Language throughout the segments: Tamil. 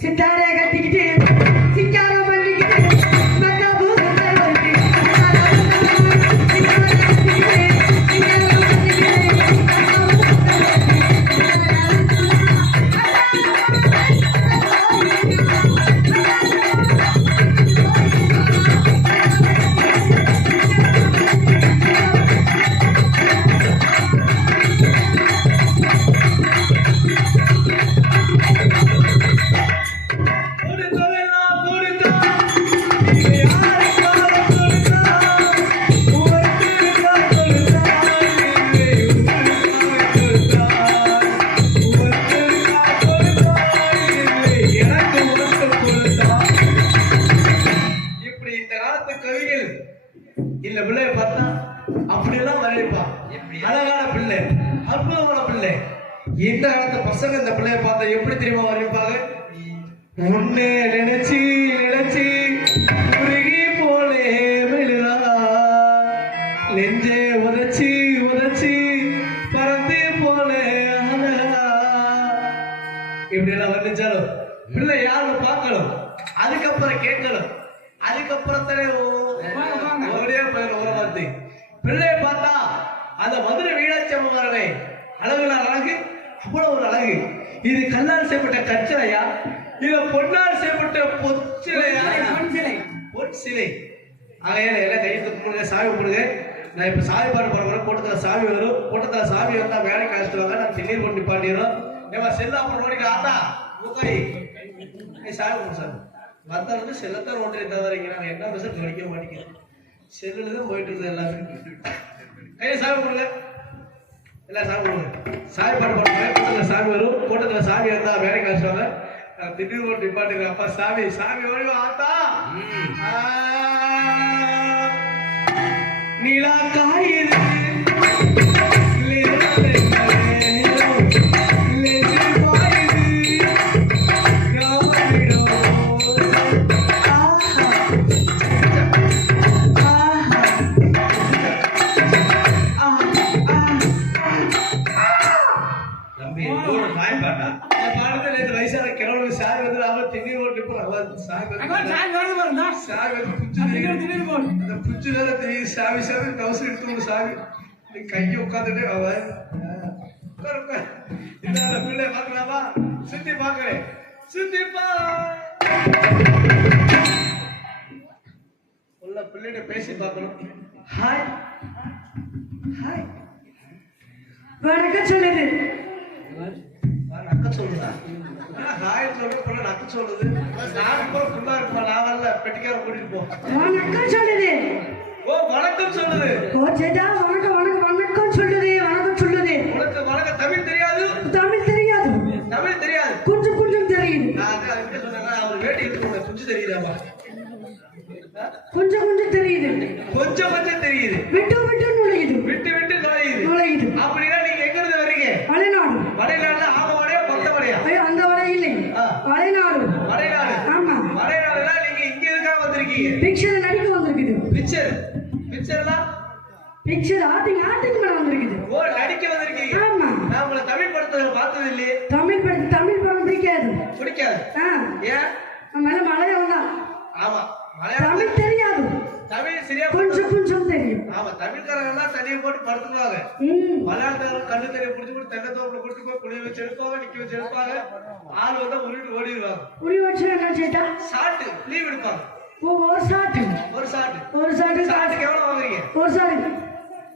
சித்தாரை கட்டிக்கிட்டு அதுக்கப்புறம் கேட்கணும் அதுக்கப்புறம் தானே ஒரே பேர் ஒரு வார்த்தை பிள்ளையை பார்த்தா அந்த மதுரை மீனாட்சி அம்மன் அழகுல அழகு அவ்வளவு ஒரு அழகு. இது கல்லால் செய்யப்பட்ட கச்சலையா இது பொன்னால் செய்யப்பட்ட பொச்சிலையா பொன் சிலை ஆகையால எல்லாம் கையை தூக்குங்க சாமி கும்பிடுங்க நான் இப்ப சாமி பாட போறேன் கூட்டத்துல சாமி வரும். கூட்டத்துல சாமி வந்தா வேலை காய்ச்சிடுவாங்க நான் திண்ணீர் கொண்டு நிப்பாட்டிடுறோம். ஏமா செல்லா அப்புறம் ஆத்தா சாமி சாமி வந்தா வந்து செல்லத்தான் ஓட்டுறே தவிரங்க நான் என்ன பேச கவனிக்க மாட்டேங்கிறேன் செல்லுல தான் போயிட்டு இருக்குது எல்லாமே கையை சாமி கும்பிடுங்க எல்லாம் சாமி கும்பிடுங்க சாமி பாட போறாங்க கூட்டத்துல சாமி வரும். கூட்டத்துல சாமி வந்தா வேலை காய்ச்சுவாங்க நான் திடீர் கொண்டு நிப்பாட்டிடுறேன் அப்பா சாமி சாமி ஓடிவா ஆத்தா. நிலா காயுது. அந்த புச்சு வேற தெரியுது சாவி சாவி கவசம் எடுத்து சாவி நீ கையை உட்காந்துட்டு அவ. இந்தாண்ட பிள்ளை பார்க்கலாமா சுத்தி பார்க்கிறேன் சுத்தி பா உள்ள பிள்ளைகிட்ட பேசி பார்க்கணும் ஹாய் ஹாய் வணக்கம் சொல்லுது வா, நக்க சொல்லுதா சொல்லுது நான் கூட ஃபுல்லா இருப்பா நான் வரல. பெட்டிக்கார கூட்டிட்டு போ. வணக்கம் சொல்லுது ஓ வணக்கம் சொல்லுது. ஓ சேட்டா வணக்கம் வணக்கம் வணக்கம் சொல்லுது வணக்கம் சொல்லுது. உனக்கு வணக்கம். தமிழ் தெரியாது? தமிழ் தெரியாது. தமிழ் தெரியாது. கொஞ்சம் கொஞ்சம் நான் அதான் சொன்னேன்னா, அவர் வேட்டி எடுத்து குஞ்சு தெரியுதாமா கொஞ்சம் கொஞ்சம் தெரியுது. கொஞ்சம் கொஞ்சம் தெரியுது. விட்டு விட்டு நுழையுது. விட்டு விட்டு நுழையுது. நுழையுது. அப்படின்னா நீங்க எங்க இருந்து வர்றீங்க? வளைநாடு வடைநாடுல ஆக வடையா பத்த வடையா ஐயோ அந்த வடைநாடு ஆமா. வடைநாடுனா நீங்க இங்க எதுக்காக வந்திருக்கீங்க? பிக்சர் நடிக்க வந்திருக்குது. பிக்சர் பிக்சர்லாம் பிக்சர் ஆட்டிங் ஆட்டிங் பண்ண வந்திருக்குது. ஓ நடிக்க வந்திருக்கீங்க. ஆமா. நான் உங்களை தமிழ் படத்துல பார்த்தது இல்லையே தமிழ் படம் தமிழ் படம் பிடிக்காது. பிடிக்காது. ஆ. ஏன்? மேல மலையாளம் தான். ஆமா. மலையாளம் தமிழ் தெரியாது. தமிழ் சரியா கொஞ்சம் கொஞ்சம் தெரியும். ஆமா தமிழ்காரங்க எல்லாம் தண்ணியை போட்டு படுத்துக்குவாங்க. கண்ணு தண்ணி புடிச்சு போட்டு தென்னை தோப்புல கொடுத்து போய் குளிய வச்சு எடுப்பாங்க நிக்க வச்சு எடுப்பாங்க. ஆள் வந்தா உருட்டு ஓடிடுவாங்க. புளி வச்சு என்ன சேட்டா ஷாட்டு லீவ் எடுப்பாங்க ஒரு சாட்டு. ஒரு ஷாட்டு ஒரு சாட்டு. ஷாட்டுக்கு எவ்வளவு வாங்குறீங்க? ஒரு சாட்டு.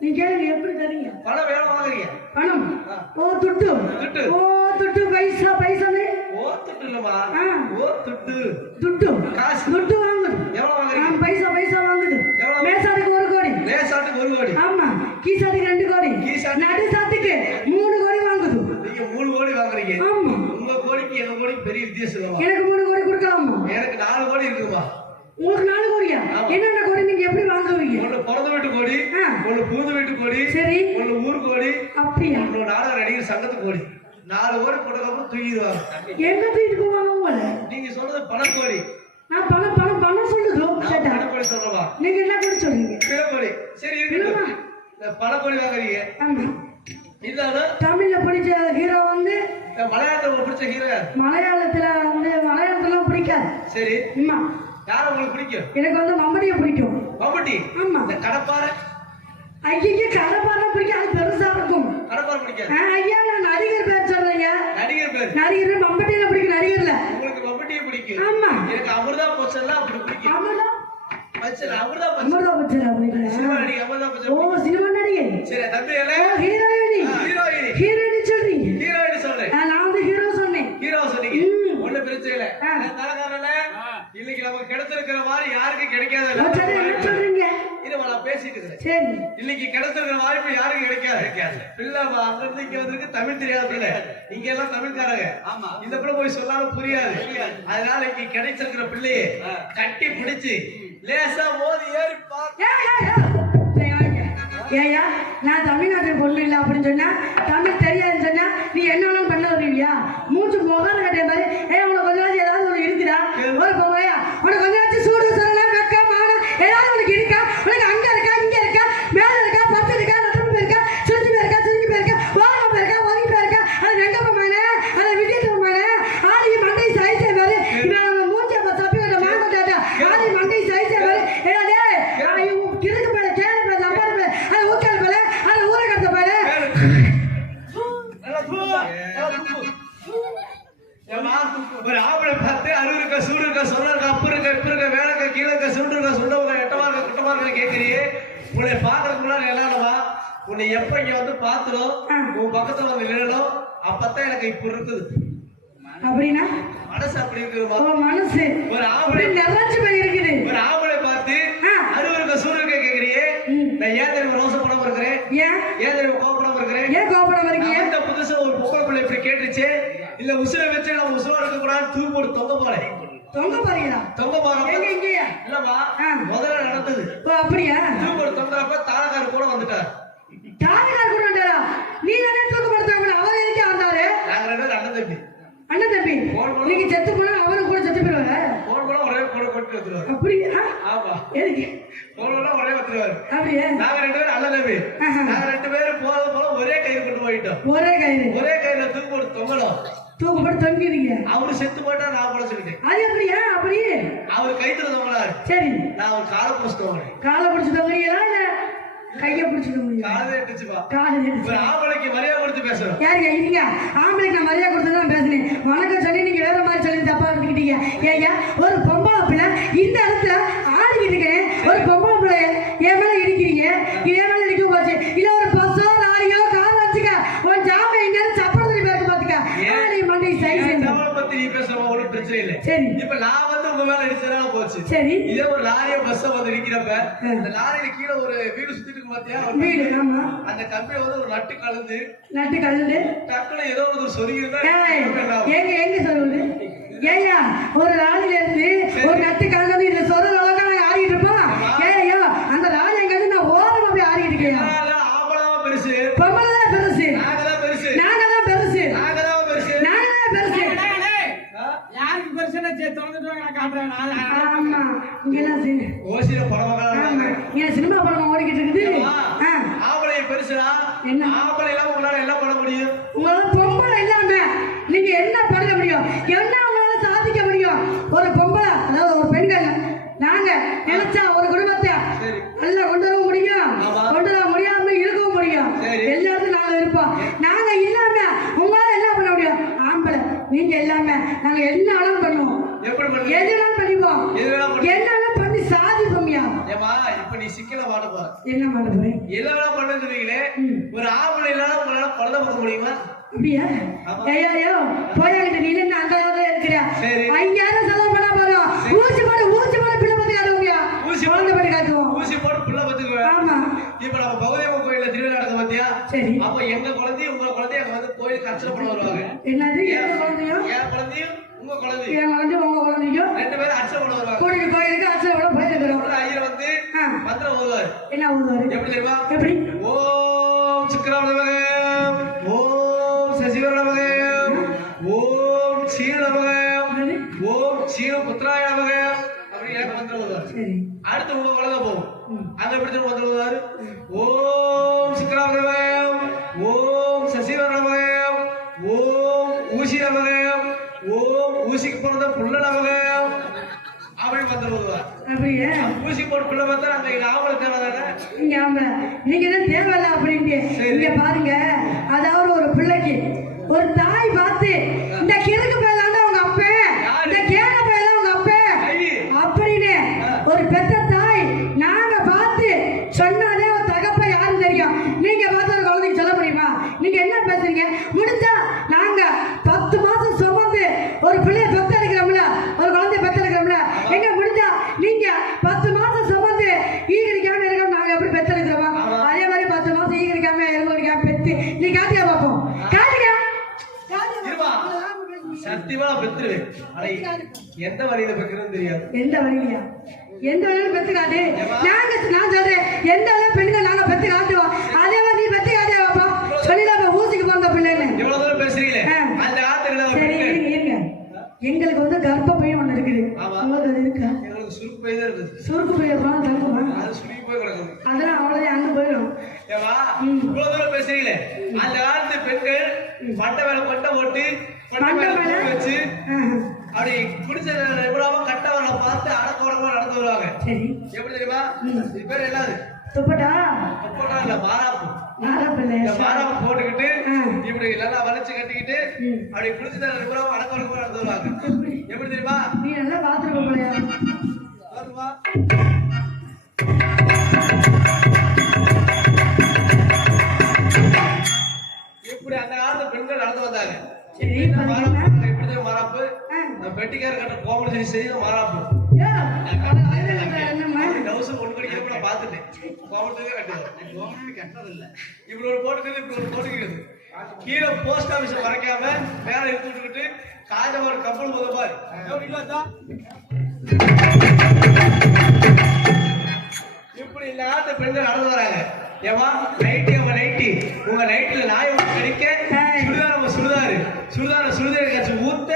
நீ கேளுங்க எப்படி தரீங்க? பணம் எவ்வளவு வாங்குறீங்க. பணம். ஓ துட்டு. துட்டு. ஓ துட்டு பைசா பைசானே ஓ துட்டு இல்லம்மா. ஆ. ஓ துட்டு. துட்டு. காசு. துட்டு வாங்குது. எவ்வளவு வாங்குறீங்க? பைசா பைசா வாங்குது. எவ்வளவு? மேசாட்டுக்கு ஒரு கோடி. லேசாட்டுக்கு ஒரு கோடி. ஆமா. கீசாட்டுக்கு ரெண்டு கோடி. கீசாட்டுக்கு- நடு சாத்துக்கு மூணு கோடி வாங்குது. நீங்க மூணு கோடி வாங்குறீங்க. ஆமா. உங்க கோடிக்கு எங்க கோடிக்கு பெரிய வித்தியாசம் எனக்கு மூணு கோடி கொடுக்கலாமா? எனக்கு நாலு கோடி இருக்குமா உங்களுக்கு நாலு கோடியா? ஆமா. என்னென்ன கோடி நீங்க எப்படி வாங்குவீங்க ஒண்ணு பிறந்த வீட்டு கோடி ஆ. ஒண்ணு பூந்து வீட்டு கோடி சரி. ஒண்ணு ஊர் கோடி அப்படியா? ஒண்ணு நாடக நடிகர் சங்கத்து கோடி. நாலு கோடி போட்டதுக்கப்புறம் தூக்கிடுவாங்க எங்க வீட்டுக்கு போவாங்க உங்களை? நீங்க சொல்றது பணக்கோடி நான் பணம் பணம் பணம் சொல்லுதோ நான் சேட்டா. பணக்கோடி சொல்றவா நீங்க என்ன கூட சொல்றீங்க? கிழக்கோடி சரி. இருக்கட்டும். பணக்கோடி வாங்குறீங்க. இருந்தாலும் தமிழ்ல பிடிச்ச ஹீரோ வந்து மலையாளத்துல பிடிச்ச ஹீரோ மலையாளத்துல வந்து மலையாள பிடிக்காது. சரி. ஆமா. யார உங்களுக்கு பிடிக்கும்? எனக்கு வந்து மம்பட்டியை பிடிக்கும். மம்முட்டி ஆமா. இந்த கடப்பாறை. ஐயா கடப்பாறை பிடிக்கும் அது பெருசா இருக்கும். கடப்பாறை பிடிக்காது ஆ, ஐயா நான் நடிகர் பேர் சொல்றேங்க நடிகர் பேர். நடிகர் மம்பட்டியில பிடிக்கும் நடிகர்ல. உங்களுக்கு மம்முட்டியை பிடிக்கும். ஆமா. எனக்கு அமிர்தா பச்சன்லாம் அப்படி பிடிக்கும். அமர்தா? அமிர்தா அமர்தா பச்சன் சினிமா அப்படிங்களா ஓ சினிமா நடிகை. சரி தம்பி ஹீரோயினி. ஹீரோயினி. ஹீரோயினி சொல்றீங்க. ஹீரோயினி சொல்றேன். நான் வந்து ஹீரோ சொன்னேன். ஹீரோ சொன்னீங்க. ஒண்ணு பிரச்சனை இல்ல. இன்னைக்கு நமக்கு கிடைச்சிருக்கிற மாதிரி யாருக்கும் கிடைக்காத பேசிட்டு இருக்கிறேன் சரி. இன்னைக்கு கிடைச்சிருக்கிற வாய்ப்பு யாருக்கும் கிடைக்காது. கிடைக்காது. பிள்ளை அங்க இருந்து இங்க வந்திருக்கு தமிழ் தெரியாத. பிள்ளை இங்க எல்லாம் தமிழ்காரங்க. ஆமா. இந்த பிள்ளை போய் சொல்லாலும் புரியாது. அதனால இங்க கிடைச்சிருக்கிற பிள்ளையை கட்டி பிடிச்சு லேசா மோதி ஏறி பா ஏய், ஏய், ஏய். ஏய், ஏய். ஏய்யா நான் தமிழ்நாட்டு பொண்ணு இல்லை அப்படின்னு சொன்னா தமிழ் தெரியாதுன்னு சொன்னா நீ என்ன வேணாலும் பண்ண வருவியா? மூச்சு முகம் கட்டிய மாதிரி உனக்கு கொஞ்சம் ஏதாவது ஒன்று இருக்குதா ஒரு போவையா உனக்கு கொஞ்சம் சூடு சொல்லலாம் வெக்க மானம் ஏதாவது உனக்கு இருக்கா உனக்கு அங்க இருக்கா இங்க இருக்கா மேல இருக்கா பத்து இருக்கா நட்டு போயிருக்கா சுருச்சி போயிருக்கா சுருங்கி போயிருக்கா ஓரமா போயிருக்கா ஒதுங்கி போயிருக்கா அது வெங்க போமானே அது விஜய் போமானே ஆடி மண்டை சைஸே பாரு இவன் மூச்சை அப்ப தப்பி விட்ட மாங்கட்டாட்டா ஆடி மண்டை சைஸே பாரு ஏடா டேய் கிறுக்கு மேல கேளு மேல நம்பர் மேல அது ஊக்கல் மேல அது ஊரை கட்ட மேல நல்லா தூக்கு. நல்லா தூக்கு. ஏம்மா, ஒரு ஆம்பளை பார்த்து அருள் இருக்கா சூடு இருக்கா சொல்ல இருக்கா அப்பு இருக்கா இப்பு இருக்கா வேலை இருக்கா கீழே இருக்கா சுண்டு இருக்கா சுண்ட இருக்கா எட்டமா இருக்கா குட்டமா இருக்கா கேட்கறியே உன்னை பாக்குறதுக்கு முன்னாடி என்னவா உன்னை எப்ப இங்க வந்து பாத்துறோம் உன் பக்கத்துல வந்து நிழலும் அப்பதான் எனக்கு இப்ப இருக்குது. அப்படின்னா? மனசு அப்படி இருக்குதுமா? ஓ மனசு. ஒரு ஆம்பளை நிறைஞ்சு போய் இருக்குது. ஒரு ஆம்பளை பார்த்து. அருள் இருக்கா சூடு இருக்கா கேட்கறியே ம். நான் ஏன் தெரியுமா ரோசப்படாம இருக்கிறேன்? ஏன்? ஏன் தெரியுமா கோபப்படாம இருக்கிறேன்? ஏன் கோபப்படம் இருக்கீங்க? புதுசா ஒரு பொம்பளை பிள்ளை இப்படி கேட்டுச்சு இல்ல உசுர வச்சு நம்ம உசுரோட இருக்க கூடாது தூக்கி போட்டு தொங்க போறேன். தொங்க போறீங்களா? தொங்க போறப்ப எங்க இங்கேயா? இல்லம்மா. முதல்ல நடந்தது. ஓ அப்படியா? தூக்கி போட்டு தொங்குறப்ப தாரகாரு கூட வந்துட்டார். தாலிகார் கூட வந்தாரா நீ தானே தூக்கப்படுத்த அவர் எதுக்கே வந்தாரு? நாங்க ரெண்டு பேரும் அண்ணன் தம்பி. அண்ணன் தம்பி? நீங்க செத்து போனா அவரும் கூட செத்து போயிருவாரு போன் கூட ஒரே போட கொண்டு வந்துருவாரு. அப்படியா ஆமா. எதுக்கு? போன் கூட ஒரே வந்துருவாரு. அப்படியா? நாங்க ரெண்டு பேரும் அண்ணன் தம்பி. நாங்க ரெண்டு பேரும் போற போல ஒரே கயிறு கொண்டு போயிட்டோம். ஒரே கயிறு. ஒரே கயிறுல தூக்கி போட்டு தொங்கணும். தூக்கப்பட்டு தொங்கிடுங்க அவரு செத்து போயிட்டா நான் சொல்லிட்டேன். அது எப்படியா அப்படி? அவர் கைத்துல தொங்கினாரு சரி. நான் அவர் காலை பிடிச்சு தொங்கினேன் காலை பிடிச்சி தொங்குறீங்களா இல்ல கையை பிடிச்சி தொங்குறீங்களா? காலை எட்டுச்சுப்பா காலை எடுத்து ஒரு ஆம்பளைக்கு மரியாதை கொடுத்து பேசுறோம் யாருங்க இருங்க. ஆம்பளைக்கு நான் மரியாதை கொடுத்து தான் பேசுனேன் வணக்கம் சொல்லி நீங்க வேற மாதிரி சொல்லி தப்பா எடுத்துக்கிட்டீங்க. ஏய்யா ஒரு பொம்பளை பிள்ளை இந்த இடத்துல ஆடிக்கிட்டு இருக்கேன் ஒரு பொம்பளை பிள்ளை என் மேல இடிக்கிறீங்க என் மேல இடிக்க போச்சு இல்ல ஒரு பஸ்ஸோ லாரியோ கார் வச்சுக்க உன் ஜாம எங்க சப்பரத்துல பேருக்கு பாத்துக்க ஆடி மண்டை சைஸ் என் தவளை பத்தி நீ பேசுறவங்க ஒண்ணும் பிரச்சனை இல்லை சரி இப்ப நான் வந்து உங்க மேல அடிச்சதால போச்சு சரி இதே ஒரு லாரிய பஸ் வந்து அந்த லாரியில கீழே ஒரு வீடு சுத்திட்டு இருக்கு பாத்தியா? ஒரு வீடு ஆமா. அந்த கம்பியை வந்து ஒரு நட்டு கலந்து நட்டு கலந்து டக்குனு ஏதோ ஒரு சொருகி இருந்தா ஏய், என்ன ஆகும்? எங்க எங்க சொல்லுது ஏய்யா ஒரு ராணில இருந்து ஒரு நட்டு கலந்து இந்த சொரு நாங்க ஆடிட்டு இருப்போம். ஏய்யா அந்த ராணி எங்க இருந்து நான் ஓரமா போய் ஆடிட்டு இருக்கேன். ஆம்பளமா பெருசு? பொம்பளை தான் பெருசு. நாங்கதான் பெருசு. நாங்க தான் பெருசு. நாங்கதான் பெருசு. நாங்க தான் பெருசு? யாருக்கு பிரச்சனை திறந்துட்டு வாங்க நான் காட்டுறேன் நான் ஆமா. இங்கெல்லாம் சரி. ஓசியில ஏன் சினிமா படம் ஓடிக்கிட்டு இருக்குது. ஆம்பளை பெருசுடா. என்ன? நீ சிக்கல மாட்ட போற? என்ன பண்ண போறேன் எல்லாம் பண்ண சொன்னீங்களே ம். ஒரு ஆம்பளை இல்லாத உங்களால குழந்தை பார்க்க முடியுமா? அப்படியா. ஐயோ போயாங்கிட்ட நீ என்ன அந்த அளவுல இருக்கிற. ஐயாயிரம் செலவு பண்ண போறோம் ஊசி போட ஊசி போட பிள்ளை பத்தி காட்டுவோங்க ஊசி குழந்தை பத்தி காட்டுவோம். ஊசி போட்டு புள்ள பத்துக்குவேன் ஆமா. இப்ப நம்ம பகவதியம்மன் கோயில்ல திருவிழா நடக்குது பாத்தியா? சரி. அப்ப எங்க குழந்தையும் உங்க குழந்தையும் அங்க வந்து கோயிலுக்கு அர்ச்சனை பண்ண வருவாங்க? என்னது? என் குழந்தையும் என் குழந்தையும் உங்க குழந்தையும் என் குழந்தை உங்க குழந்தையும் ரெண்டு பேரும் அர்ச்சனை பண்ண வருவாங்க. கோடிக்கு கோயிலுக்கு அச்சனை விட போயிருக்கிறோம். ஐயர் வந்து. மந்திரம் ஓதுவாரு என்ன ஊதுவாரு எப்படி தெரியுமா? எப்படி? ஓம் சுக்கராவ நமகம் ஓம் சசிவர நமகம் ஓம் சீன நமகம்? ஓம் சீன புத்திராய நமகம் அப்படி எனக்கு மந்திரம் ஓதுவாரு சரி. அடுத்து உங்க குழந்தை போகும். அங்க எப்படி திரும்ப மந்திரம் ஓதுவாரு ஓம் சுக்கராவ நமகம் ஓம் சசிவர நமகம் ஓம் ஊசி நமகம் ஓம் ஊசிக்கு போறத புள்ள நமக்கு அப்படி வந்துருவா அப்படியே. ஊசி போட்டு புள்ள பார்த்தா அங்க இது ஆவண தேவை தானே? நீங்க ஆம்பளை. நீங்க தான் தேவையில்ல அப்படின்ட்டு. இங்க பாருங்க. அதாவது ஒரு பிள்ளைக்கு. ஒரு தாய் பார்த்து இந்த கிறுக்கு பையலாண்டா உங்க அப்பன் யாரு? இந்த கேன பையலாம் உங்க அப்பன் ஐயே. அப்படின்னு ஒரு பெத்த தாய் நாங்க பார்த்து சொன்னாலே ஒரு தகப்ப யாரும் தெரியும். நீங்க பார்த்து ஒரு குழந்தைக்கு சொல்ல முடியுமா? நீங்க என்ன பேசுறீங்க? முடிஞ்சா நாங்க பத்து மாசம் சுமந்து ஒரு பிள்ளைய பெத்தெடுக்கிறோம்ல ஒரு குழந்தைய பெத்தெடுக்கிறோம்ல எங்க முடிஞ்சா நீங்க பத்து மாசம் சுமந்து ஈகரிக்காம இருக்கோம் நாங்க எப்படி பெத்தெடுக்கிறோமா ஆமா. அதே மாதிரி பத்து மாசம் ஈகரிக்காம எருமரிக்காம பெத்து நீ காட்டியா பார்ப்போம் காட்டுங்க இருமா சத்தியமா நான் பெத்துருவேன் ஆனா எந்த வழியில பெக்கிறதுன்னு தெரியாது. எந்த வழியிலையா? எந்த வழியிலும் பெத்து காட்டு ஏம்மா? நாங்க நான் சொல்றேன் எந்த அளவு பெண்கள் நாங்க பெத்து காட்டுவோம் அதே மாதிரி நீ பெத்து காட்டியா பாப்பா சொல்லிடாம ஊசிக்கு போங்க பிள்ளைன்னு. இவ்வளவு தூரம் பேசுறீங்களே. அந்த ஒரு சரி. இருங்க இருங்க. எங்களுக்கு வந்து கர்ப்ப பையன் ஒண்ணு இருக்குது. உங்களுக்கு அது இருக்கா? எங்களுக்கு சுருக்கு போய் தான் இருக்குது. சுருக்கு பையன் போனா தங்குமா அது சுருக்கி போய் கிடக்குது அதெல்லாம் அவ்வளோதான் அங்க போயிடும். ஏவா. இவ்வளவு தூரம் பேசுறீங்களே? அந்த காலத்து பெண்கள் மண்டை மேல கொட்டை போட்டு கொட்டை மண்டை மேல வச்சு. அப்படி குடிச்ச எவ்வளவோ கட்டவரை பார்த்து அடக்கோடமா நடந்து வருவாங்க எப்படி தெரியுமா. இது பேர் என்னது? துப்பட்டா? அப்போட்டா இல்ல மாறாப்பு போட்டுக்கிட்டு. இப்படி நல்லா வளைச்சு கட்டிக்கிட்டு. அப்படி குடிச்சு எவ்வளவோ அடக்கோடமா நடந்து வருவாங்க எப்படி தெரியுமா? நீ நல்லா இப்படி அந்த காலத்து பெண்கள் நடந்து வந்தாங்க? ஆ. இந்த பெட்டிக்கார கட்ட கோமடி சரி சரி மாறாப்பு? டவுஸ் ஒன்று படிக்கிற கூட பார்த்துட்டேன். கோமட்டுக்கே கட்டுது கோமட்டு கட்டது இல்ல இப்படி ஒரு போட்டுக்கிறது இப்படி ஒரு போட்டுக்கிறது கீழே போஸ்ட் ஆபீஸ் மறைக்காம மேல எடுத்து விட்டுக்கிட்டு காஞ்ச ஒரு கப்பல் போத பாரு. இல்லாதா? இப்படி காலத்து பெண்கள் நடந்து வராங்க. ஏமா நைட்டி அவன் நைட்டி உங்க நைட்டில நாய் ஒன்று கடிக்க ஏய். சுடுதார் அவன் சுடுதாரு. சுடுதார சுடுதார கட்சி ஊத்த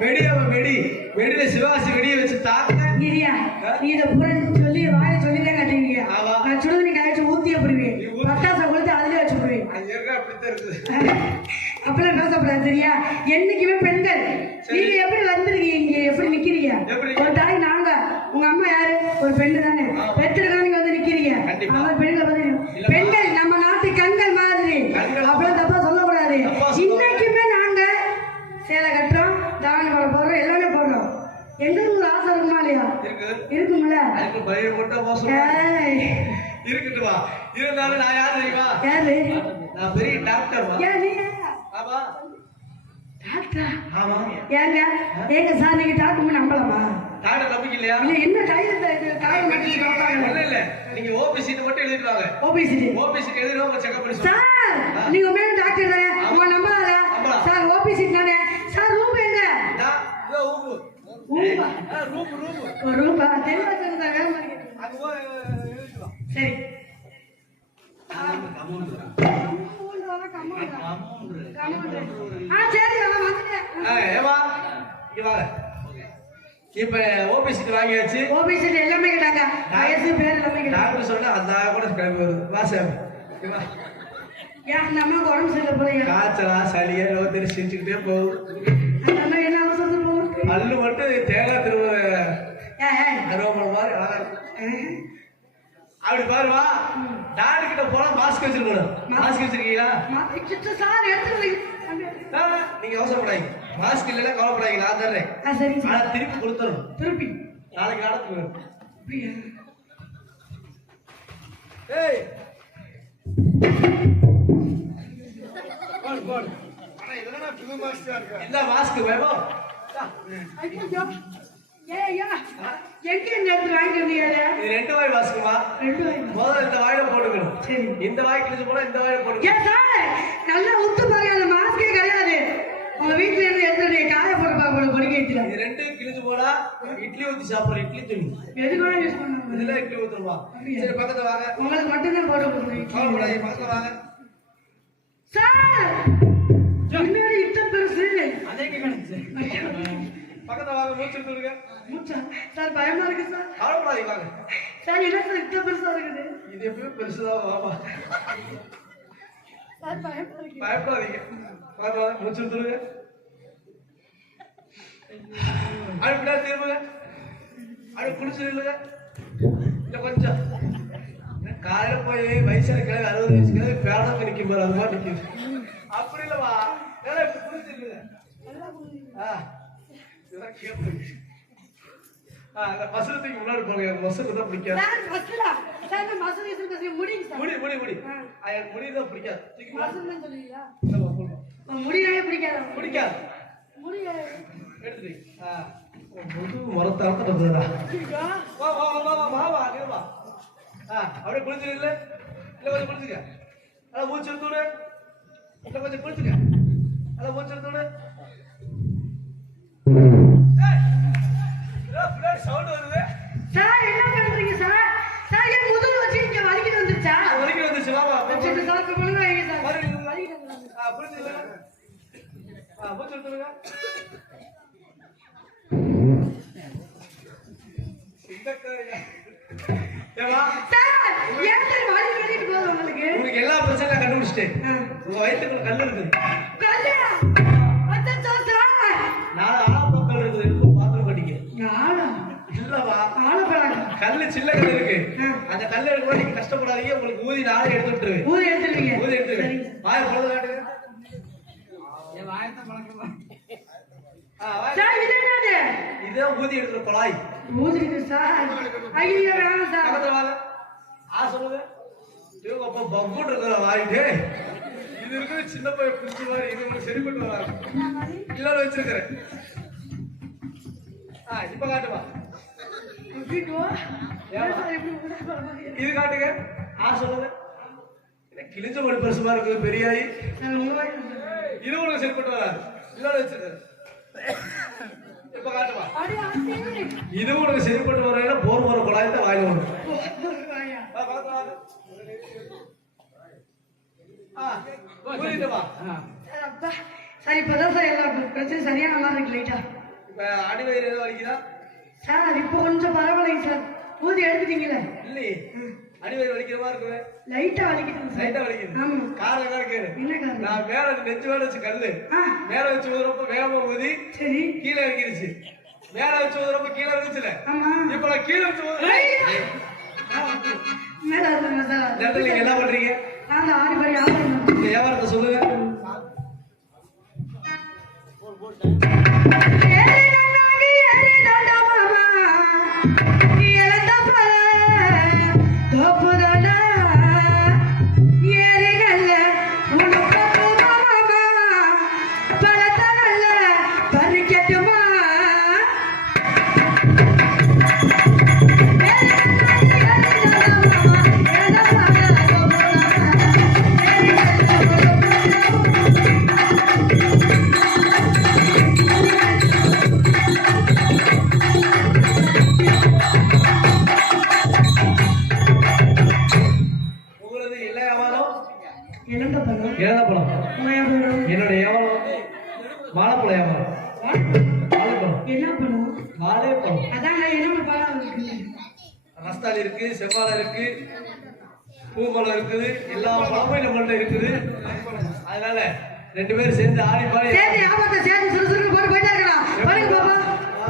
வெடி வெடி வெடியில சிவாசி வெடியை வச்சு தாக்க இரியா, நீ இதை பூரா சொல்லி வாயை சொல்லிதான் கட்டுவீங்க. ஆமா. நான் சுடுதண்ணி காய்ச்சி ஊத்தி ஊத்தி- பட்டாசை கொளுத்தி அதிலே வச்சு விடுவேன். அப்படிலாம் பேசக்கூடாது சரியா என்னைக்குமே பெண்கள் நீங்க எப்படி வந்திருக்கீங்க இங்க? எப்படி நிக்கிறீங்க? ஒரு தாய் நாங்க உங்க அம்மா யாரு? ஒரு பெண்ணு தானே நீங்க வந்து நிக்கிறீங்க. அவர் பெண்களை பத்தி இல்லப்பா. பெண்கள் நம்ம நாட்டு கண்கள் மாதிரி கண்கள். அப்படிலாம் தப்பா சொல்லக்கூடாது தப்பா சொல்லக்கூடாது. இன்னைக்குமே நாங்க சேலை கட்டுறோம் தாவணி போட போறோம் எல்லாமே போடுறோம் எங்களுக்கு ஒரு ஆசை இருக்குமா இல்லையா இருக்கு இருக்கும்ல அதுக்கு இருக்கட்டுமா இருந்தாலும் நான் யார் தெரியுமா? நான் பெரிய டாக்டர் ஆமா. டாக்டரா? ஆமா. ஏங்க ஏங்க சார் நீங்க டாக்டர் நம்பலாமா? டாக்டர் நம்பிக்கை இல்லையா? இல்ல என்ன காயம் கட்டி இல்ல இல்ல. நீங்க ஓபி சீட் மட்டும் எழுதிட்டு வாங்க. ஓபிசிடி ஓபி சீட் எழுதி உங்க செக்அப் பண்ணி சார் நீங்க மேல டாக்டர் தானே? உங்க நம்பலாம். சார் ஓபிசி தானே? சார் ரூம் எங்க? ரூம் ரூம் தெளிவா சொல்லுங்க வேற மாதிரி சரி. சரி. இப்ப ஓபி சீட் வாங்கியாச்சு. ஓபிசி எல்லாமே கேட்டாங்க. வயசு பேர் எல்லாமே டாக்டர் சொன்னா ஆள் கூட கிளம்பி வருது வா வா. ஏன் அம்மாவுக்கு உடம்பு சரியில்லை போலயா காய்ச்சலா சளியா நோ தெரிஞ்சு சிரிச்சுக்கிட்டே என்ன அவசரத்து போகுது? பல்லு மட்டும் தேங்காய் ஏய். அருவமனை மாதிரி அழகா. அப்படி பாரு வா டாக்டர் கிட்ட போனா மாஸ்க் வச்சிருக்கணும். மாஸ்க் வச்சிருக்கீங்களா? சார் நீங்க அவசரப்படாதீங்க மாஸ்க் இல்லைன்னா கவலைப்படாதீங்க நான் தர்றேன். ஆ சரிங்க சார். ஆனா திருப்பி கொடுத்துரும் திருப்பி. நாளைக்கு வரும் அப்படியா? ஏய்! ஆனா இதெல்லாம் புது மாஸ்க் இருக்கு? இந்த மாஸ்க் வேணும்? ஐயோ. ஏய்யா எங்க இடத்துல வாங்கிட்டு வந்தீங்க இது ரெண்டு வாய் மாஸ்க்குமா ரெண்டு வாங்கி முதல்ல இந்த வாயில போட்டுக்கணும். சரி. இந்த வாய் கிழிச்சு போனா இந்த வாயில போட்டுக்கணும். ஏன் சார் நல்லா உத்து பாருங்க அந்த மாஸ்கே கிடையாது உங்க வீட்ல இருந்து எடுத்துட்டு காய போட்டு பார்க்க பொறுக்க இது ரெண்டு கிழிச்சு போனா இட்லி ஊத்தி சாப்பிடுற இட்லி துணி. எதுக்கு வேணா யூஸ் இதெல்லாம் இட்லி ஊத்துருமா சரி பக்கத்துல வாங்க. உங்களுக்கு மட்டும்தான் போட்டு கொடுக்குறீங்க கவலைப்படாதீங்க பக்கத்துல வாங்க. சார் பின்னாடி இத்த பெருசு. பக்கத்துல வாங்க மூச்சு விட்டுருங்க. மூச்சா? சார் பயமா இருக்கு சார். கவலைப்படாதீங்க வாங்க. சார் என்ன சார் இத்த பெருசா இருக்குது? இது எப்பயும் பெருசுதான் வாமா. சார் பயமா இருக்கு. பயப்படாதீங்க. பக்கத்துல வாங்க மூச்சு விட்டுருங்க. அப்படி பின்னாடி திரும்புங்க. அப்படி குடிச்சு நில்லுங்க. இல்லை கொஞ்சம். காலையில போய் வயசான கிழமை அறுபது வயசு கிழமை பேரம் நிற்கும் பாரு அது மாதிரி நிற்குது அப்படி இல்லைவா ஏன்னா இப்படி குடிச்சு நில்லுங்க. ஆ. மசூரத்துக்கு முன்னாடி போங்க. மசூரு தான் பிடிக்காது. முடி முடி முடி. எனக்கு முடி தான் பிடிக்காது. முடியாவே பிடிக்காது. பிடிக்காது. முடிய எடுத்துட்டு ஆ. முது வா வா வா வா வா வா நீ வா. ஆ அப்படியே குளிச்சு இல்ல? இல்ல கொஞ்சம் குளிச்சுக்க அத மூச்சு எடுத்துடு இல்ல கொஞ்சம் குளிச்சுக்க அத மூச்சு எடுத்துடு உங்களுக்கு? எல்லா பிரச்சனையும் கண்டுபிடிச்சிட்டேன். உங்க வயிற்றுக்குள்ள கல் இருக்குது கல்லு சின்ன கல் இருக்கு. அந்த கல்ல எடுக்க நீங்க கஷ்டப்படாதீங்க உங்களுக்கு ஊதி நாளே எடுத்து விட்டுருவேன் ஊதி எடுத்துருவீங்க. ஊதி எடுத்துருவேன் சரிங்க. வாய பொழுது காட்டுங்க. இதுதான் ஊதி எடுக்கிற குழாய். வாங்க. ஆ சொல்லுங்க. அப்ப இருக்கிற வாயிட்டு இது இருக்கிற சின்ன பையன் மாதிரி இது உங்களுக்கு சரி பண்ணி வராங்க இல்லைன்னு வச்சிருக்கிறேன். ஆ இப்ப காட்டுவா இது காட்டுங்க. ஆ சொல்லுங்க. என்ன கிழிஞ்ச மணி பரிசுமா இருக்குது பெரியாயி. இது உங்களுக்கு சரிப்பட்டு வராது இல்லைன்னு வச்சிருக்கிறேன் இப்ப காட்டுவா. இது உனக்கு சரிப்பட்டு வரையில போர் போற குழாய்? தான் வாயில வா. சார், அப்பா. சார் இப்பதான் சார் எல்லா பிரச்சனையும் சரியா நல்லா இருக்கு லைட்டா. இப்ப அடி வயிறு எதுவும் வலிக்குதா? சார் இப்போ கொஞ்சம் பரவாயில்லைங்க சார் ஊதி எடுத்துட்டீங்களே? இல்லையே. அடி வயிறு வலிக்கிற மாதிரி இருக்குது லைட்டா வலிக்குதுங்க சார் லைட்டா வலிக்குது. ஆமா. காரணம் என்ன கேளு என்ன காரணம் நான் மேல நெஞ்சு மேல வச்சு கல்லு. மேல வச்சு ஊதுறப்ப வேகமா ஊதி சரி. கீழே இறங்கிருச்சு. மேல வச்சு ஊதுறப்ப கீழே இருந்துச்சுல. ஆமா. இப்ப நான் கீழே வச்சு ஊதுறேன்! மேல இருந்துங்க சார் இந்த இடத்துல நீங்க என்ன பண்றீங்க? நான் படி ஆடுறேன் இந்த வியாபாரத்தை சொல்லுங்க. ஏறி செவ்வாழை இருக்கு பூமலம் இருக்குது எல்லா பழமும் நம்மள்ட்ட இருக்குது. அதனால ரெண்டு பேரும் சேர்ந்து ஆடி பாடி சேர்த்து வியாபாரத்தை சேர்த்து சுறுசுறுப்பு போட்டு போயிட்டே இருக்கலாம். பாருங்க பாப்பா. ஆ,